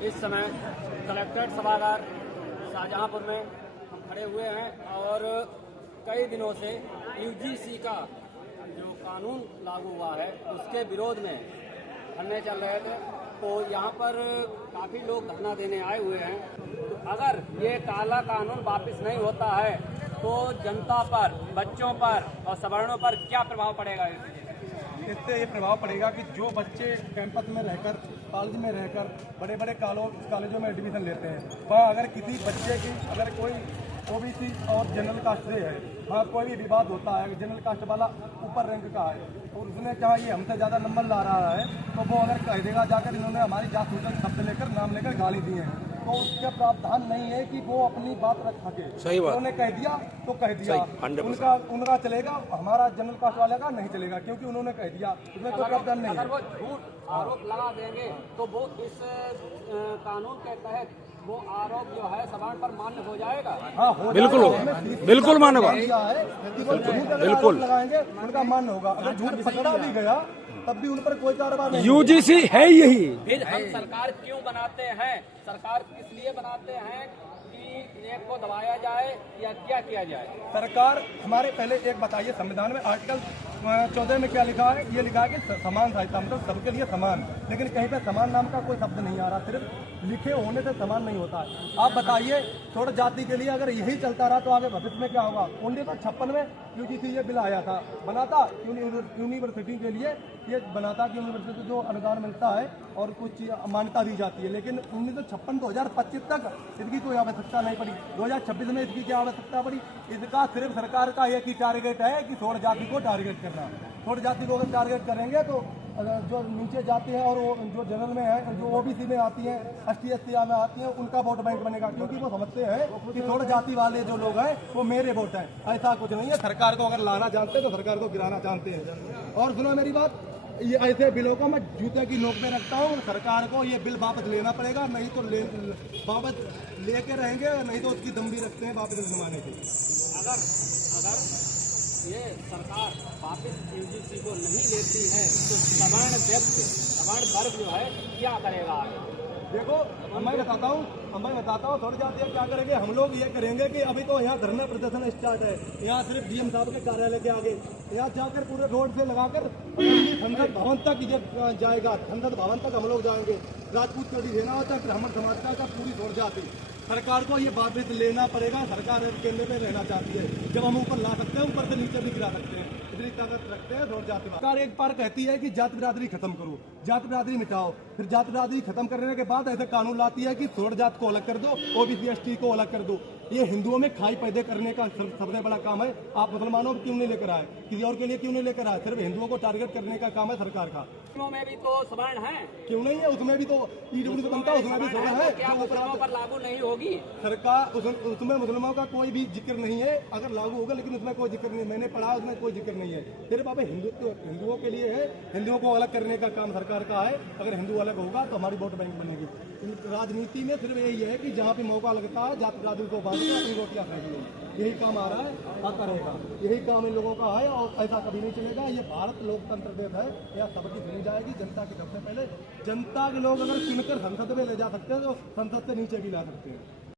इस समय कलेक्ट्रेट सभागार शाहजहांपुर में हम खड़े हुए हैं और कई दिनों से यूजीसी का जो कानून लागू हुआ है उसके विरोध में धरने चल रहे थे। तो यहाँ पर काफ़ी लोग धरना देने आए हुए हैं। तो अगर ये काला कानून वापस नहीं होता है तो जनता पर, बच्चों पर और सवर्णों पर क्या प्रभाव पड़ेगा? इससे ये प्रभाव पड़ेगा कि जो बच्चे कैंपस में रहकर, कॉलेज में रहकर बड़े बड़े कॉलेजों में एडमिशन लेते हैं, वहाँ अगर किसी बच्चे की अगर कोई ओबीसी और जनरल कास्ट से है, वहाँ कोई भी विवाद होता है, जनरल कास्ट वाला ऊपर रैंक का है और उसने कहा ये हमसे ज़्यादा नंबर ला रहा है, तो वो अगर कह देगा जाकर इन्होंने हमारी जात सूचक शब्द लेकर नाम लेकर गाली दी है, तो उसका प्रावधान नहीं है कि वो अपनी बात रख सके। सही बात। उन्होंने कह दिया तो कह दिया, उनका चलेगा, हमारा जनरल कास्ट वाले का नहीं चलेगा, क्योंकि उन्होंने कह दिया, उसमें कोई प्रावधान नहीं है। अगर वो झूठ आरोप लगा देंगे तो वो इस कानून के तहत वो आरोप जो है सवाल पर मान्य हो जाएगा। हाँ, बिल्कुल बिल्कुल मान्य होगा, बिल्कुल लगाएंगे, उनका मान्य होगा। अगर झूठ पकड़ा भी गया तब भी उन पर कोई कार्रवाई नहीं। यूजीसी है यही। फिर हम सरकार क्यों बनाते हैं? सरकार किस लिए बनाते हैं कि एक को दबाया जाए या क्या किया जाए? सरकार हमारे पहले एक बताइए, संविधान में आर्टिकल 14 में क्या लिखा है? ये लिखा है कि समान सहायता, मतलब सबके लिए समान, लेकिन कहीं पे समान नाम का कोई शब्द नहीं आ रहा। सिर्फ लिखे होने से समान नहीं होता है। आप बताइए, थोड़ा जाति के लिए अगर यही चलता रहा तो आगे भविष्य में क्या होगा? 1956 में यूजीसी ये बिल आया था, बना था यूनिवर्सिटी के लिए, ये बना था कि यूनिवर्सिटी को जो अनुदान मिलता है और कुछ मान्यता दी जाती है, लेकिन 1956-2025 तक इसकी कोई आवश्यकता नहीं पड़ी। 2026 में इसकी क्या आवश्यकता पड़ी? इसका सिर्फ सरकार का एक ही टारगेट है कि थोड़ जाति को टारगेट करना। थोड़ जाति को अगर टारगेट करेंगे तो जो नीचे जाती है और वो जो जनरल में है, जो ओबीसी में आती हैं, एसटी एससी में आती हैं, उनका वोट बैंक बनेगा, क्योंकि वो समझते हैं कि थोड़ जाति वाले जो लोग हैं वो मेरे वोट हैं। ऐसा कुछ नहीं है। सरकार को अगर लाना जानते हैं तो सरकार को गिराना जानते हैं। और सुनो मेरी बात, ये ऐसे बिलों को मैं जूते की नोक में रखता हूँ। सरकार को ये बिल वापस लेना पड़ेगा, नहीं तो वापस लेके रहेंगे, नहीं तो उसकी दम भी रखते हैं वापस जमाने की। अगर ये सरकार वापस यूजीसी को नहीं लेती है तो सवर्ण व्यक्ति, सवर्ण वर्ग जो है क्या करेगा आगे? देखो, मैं बताता हूँ थोड़ी जाती है क्या करेंगे। हम लोग ये करेंगे कि अभी तो यहाँ धरना प्रदर्शन स्टार्ट है, यहाँ सिर्फ डीएम साहब के कार्यालय के आगे, यहाँ जाकर पूरे रोड से लगाकर संसद भवन तक ये जाएगा। संसद भवन तक हम लोग जाएंगे। राजपूत कड़ी सेना होता है, ब्राह्मण समाज का पूरी छोड़ जाती। सरकार को ये वापस लेना पड़ेगा। सरकार केंद्र में रहना चाहती है। जब हम ऊपर ला सकते हैं, ऊपर से नीचे भी गिरा सकते हैं, इतनी ताकत रखते हैं। रोड जाति सरकार एक बार कहती है कि जात बिरादरी खत्म करो, जात बिरादरी मिटाओ, फिर जात बिरादरी खत्म करने के बाद ऐसे कानून लाती है कि थोड़ जात को अलग कर दो, ओबीसी एसटी को अलग कर दो। ये हिंदुओं में खाई पैदा करने का सबसे बड़ा काम है। आप मुसलमानों को क्यों नहीं लेकर आए? किसी और के लिए क्यों नहीं लेकर आए? सिर्फ हिंदुओं को टारगेट करने का काम है सरकार का। में भी तो सवर्ण है, क्यों नहीं है? उसमें भी तो ईडब्ल्यू बनता है, उसमें भी सवर्ण है। क्या मुसलमानों पर लागू नहीं होगी? सरकार उसमें मुसलमानों का कोई भी जिक्र नहीं है। अगर लागू होगा लेकिन उसमें कोई जिक्र नहीं, मैंने पढ़ा, उसमें कोई जिक्र नहीं है। सिर्फ अब हिंदुओं के लिए है। हिंदुओं को अलग करने का काम सरकार का है। अगर हिंदू अलग होगा तो हमारी वोट बैंक बनेगी। राजनीति में सिर्फ यही है कि जहाँ पे मौका लगता है जाति बिरादरी को बांध के अपनी रोटियां फेंक लो। यही काम आ रहा है और करेगा। यही काम इन लोगों का है और ऐसा कभी नहीं चलेगा। ये भारत लोकतंत्र देश है, यह सबकी सुनी जाएगी जनता की। सबसे पहले जनता के लोग अगर चुनकर संसद में ले जा सकते हैं तो संसद से नीचे भी ला सकते हैं।